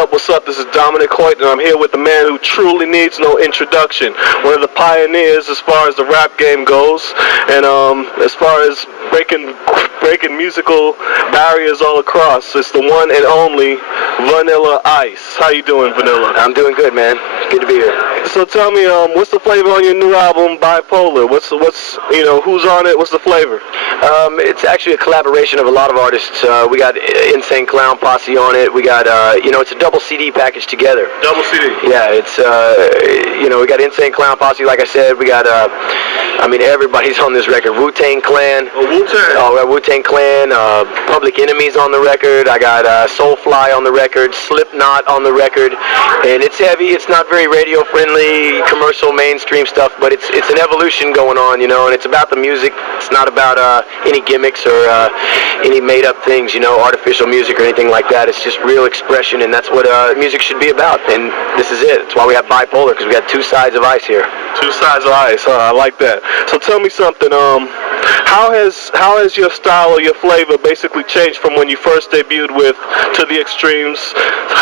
up, what's up? This is Dominic Hoyt, and I'm here with the man who truly needs no introduction. One of the pioneers as far as the rap game goes, and as far as breaking musical barriers all across. It's the one and only Vanilla Ice. How you doing, Vanilla? I'm doing good, man. Good to be here. So tell me, what's the flavor on your new album, Bipolar? What's who's on it? What's the flavor? It's actually a collaboration of a lot of artists. We got Insane Clown Posse on it. We got, it's a double CD package together. Double CD? Yeah, it's, we got Insane Clown Posse, like I said. We got, everybody's on this record. Wu-Tang Clan. Oh, Wu-Tang. Oh, we got Wu-Tang Clan. Public Enemy's on the record. I got Soulfly on the record. Slipknot on the record. And it's heavy. It's not very radio friendly, commercial, mainstream stuff, but it's an evolution going on, and it's about the music. It's not about any gimmicks or any made up things, artificial music or anything like that. It's just real expression, and that's what music should be about. And this is it. That's why we have Bipolar, because we got two sides of ice here. Two sides of ice. I like that. So tell me something. How has your style or your flavor basically changed from when you first debuted with To the Extremes?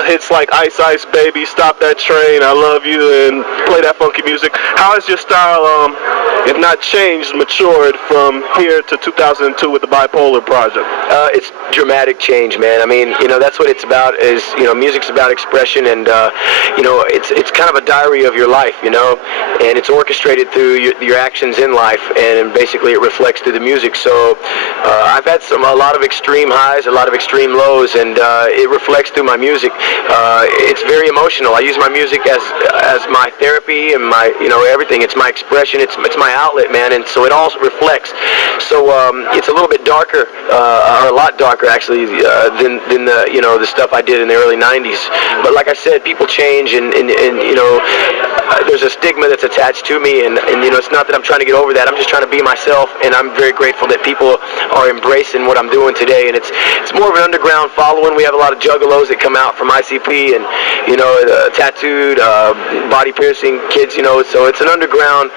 Hits like Ice Ice Baby, Stop That Train, I Love You, and Play That Funky Music. How has your style, if not changed, matured from here to 2002 with the Bipolar project? It's dramatic change, man. That's what it's about. Is music's about expression, and it's kind of a diary of your life, and it's orchestrated through your actions in life, and basically it reflects through the music. So I've had a lot of extreme highs, a lot of extreme lows, and it reflects through my music. It's very emotional. I use my music as my therapy and my everything. It's my expression. It's my outlet, man, and so it all reflects. So it's a little bit darker, or a lot darker actually, than the stuff I did in the early '90s. But like I said, people change, and there's a stigma that's attached to me, and it's not that I'm trying to get over that. I'm just trying to be myself, and I'm very grateful that people are embracing what I'm doing today. And it's more of an underground following. We have a lot of juggalos that come out from ICP, and tattooed, body piercing kids. So it's an underground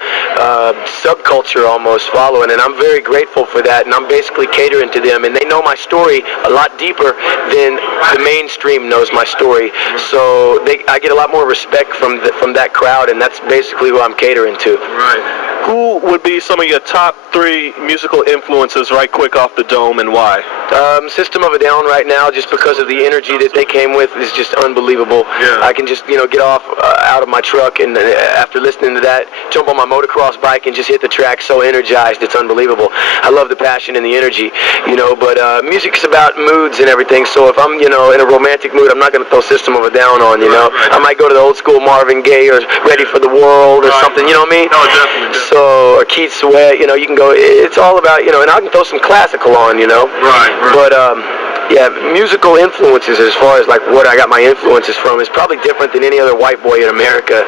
subculture almost following, and I'm very grateful for that. And I'm basically catering to them, and they know my story a lot deeper than the mainstream knows my story. So I get a lot more respect from that crowd, and that's basically who I'm catering to. Right. Who would be some of your top 3 musical influences right quick off the dome, and why? System of a Down right now, just because of the energy that they came with, is just unbelievable. Yeah. I can just get off out of my truck, and after listening to that, jump on my motocross bike and just hit the track so energized. It's unbelievable. I love the passion and the energy, but music's about moods and everything. So if I'm in a romantic mood, I'm not going to throw System of a Down on. Right. I might go to the old school Marvin Gaye or Ready for the World or something. You know what I mean? No, definitely. So, or Keith Sweat, you can go, it's all about, and I can throw some classical on, Right. But, musical influences, as far as like what I got my influences from, is probably different than any other white boy in America.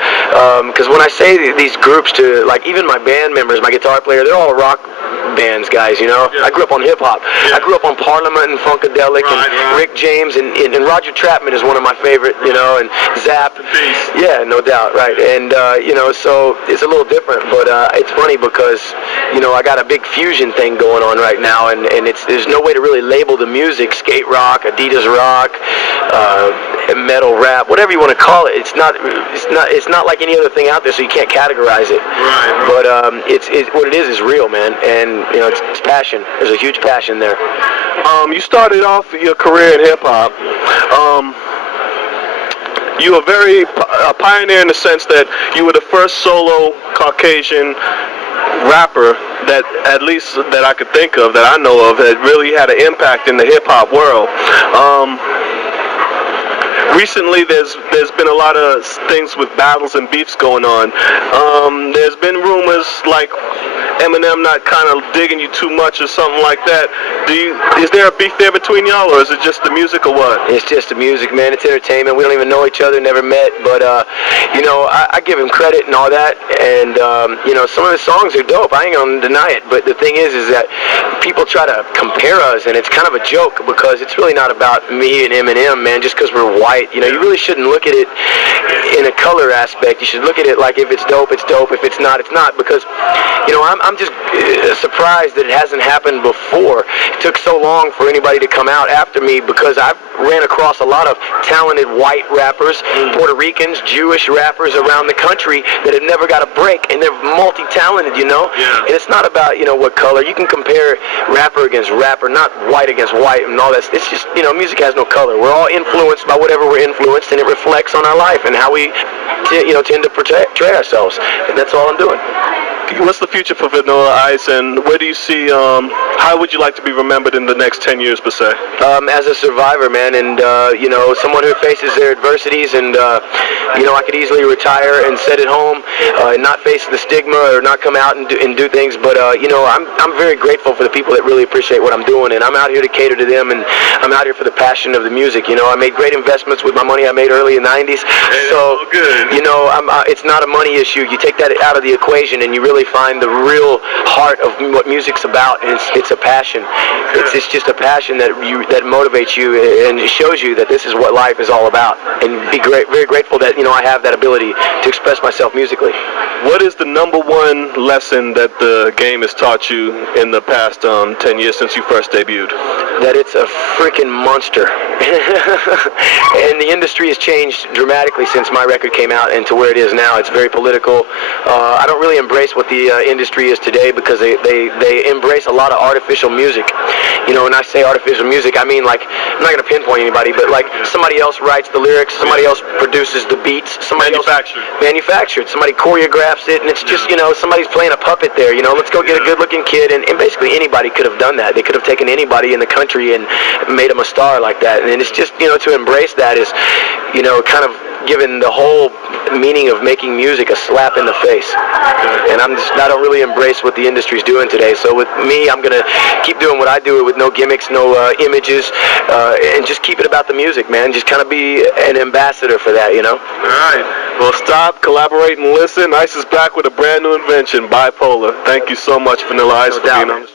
Because when I say these groups to, like, even my band members, my guitar player, they're all rock bands guys, Yeah. I grew up on hip-hop. Yeah. I grew up on Parliament and Funkadelic, and Rick James, and Roger Troutman is one of my favorite, and Zapp. Peace. Yeah, no doubt, right. And, so it's a little different, but it's funny because, I got a big fusion thing going on right now, and there's no way to really label the music, skate rock, Adidas rock, metal rap, whatever you want to call it. It's not like any other thing out there, so you can't categorize it. Right. But it's what it is real, man, and it's passion. There's a huge passion there. You started off your career in hip hop. You were a pioneer in the sense that you were the first solo Caucasian rapper that, at least that I could think of, that I know of, that really had an impact in the hip hop world. Recently, there's been a lot of things with battles and beefs going on. There's been rumors like Eminem not kind of digging you too much or something like that. Is there a beef there between y'all, or is it just the music, or what? It's just the music, man. It's entertainment. We don't even know each other, never met, but I give him credit and all that, and some of the songs are dope. I ain't gonna deny it, but the thing is that people try to compare us, and it's kind of a joke because it's really not about me and Eminem, man. Just because we're white, you really shouldn't look at it. in a color aspect. You should look at it like if it's dope, it's dope. If it's not, it's not. Because, I'm just surprised that it hasn't happened before. It took so long for anybody to come out after me, because I've ran across a lot of talented white rappers, Puerto Ricans, Jewish rappers around the country that have never got a break, and they're multi-talented, Yeah. And it's not about, what color. You can compare rapper against rapper, not white against white and all that. It's just, music has no color. We're all influenced by whatever we're influenced, and it reflects on our life and how we, tend to portray ourselves. And that's all I'm doing. What's the future for Vanilla Ice, and where do you see, how would you like to be remembered in the next 10 years, per se? As a survivor, man, and, someone who faces their adversities, and, I could easily retire and sit at home and not face the stigma or not come out and do things, but, I'm very grateful for the people that really appreciate what I'm doing, and I'm out here to cater to them, and I'm out here for the passion of the music. I made great investments with my money I made early in the 90s, so, good. it's not a money issue. You take that out of the equation, and you really find the real heart of what music's about, and it's a passion. It's just a passion that motivates you, and it shows you that this is what life is all about, and be very grateful that I have that ability to express myself musically. What is the number one lesson that the game has taught you in the past 10 years since you first debuted? That it's a freaking monster. And the industry has changed dramatically since my record came out and to where it is now. It's very political. I don't really embrace what the industry is today, because they embrace a lot of artificial music. When I say artificial music, I mean, like, I'm not going to pinpoint anybody, but like somebody else writes the lyrics, somebody else produces the beats, somebody else manufactured, somebody choreographs it, and it's just, somebody's playing a puppet there. Let's go get a good-looking kid, and basically anybody could have done that. They could have taken anybody in the country and made them a star like that. And it's just, to embrace that is, kind of giving the whole meaning of making music a slap in the face. And I don't really embrace what the industry's doing today. So with me, I'm gonna keep doing what I do with no gimmicks, no images, and just keep it about the music, man. Just kind of be an ambassador for that, All right. Well, stop, collaborate, and listen. Ice is back with a brand new invention, Bipolar. Thank you so much, Vanilla Ice, for being on the show.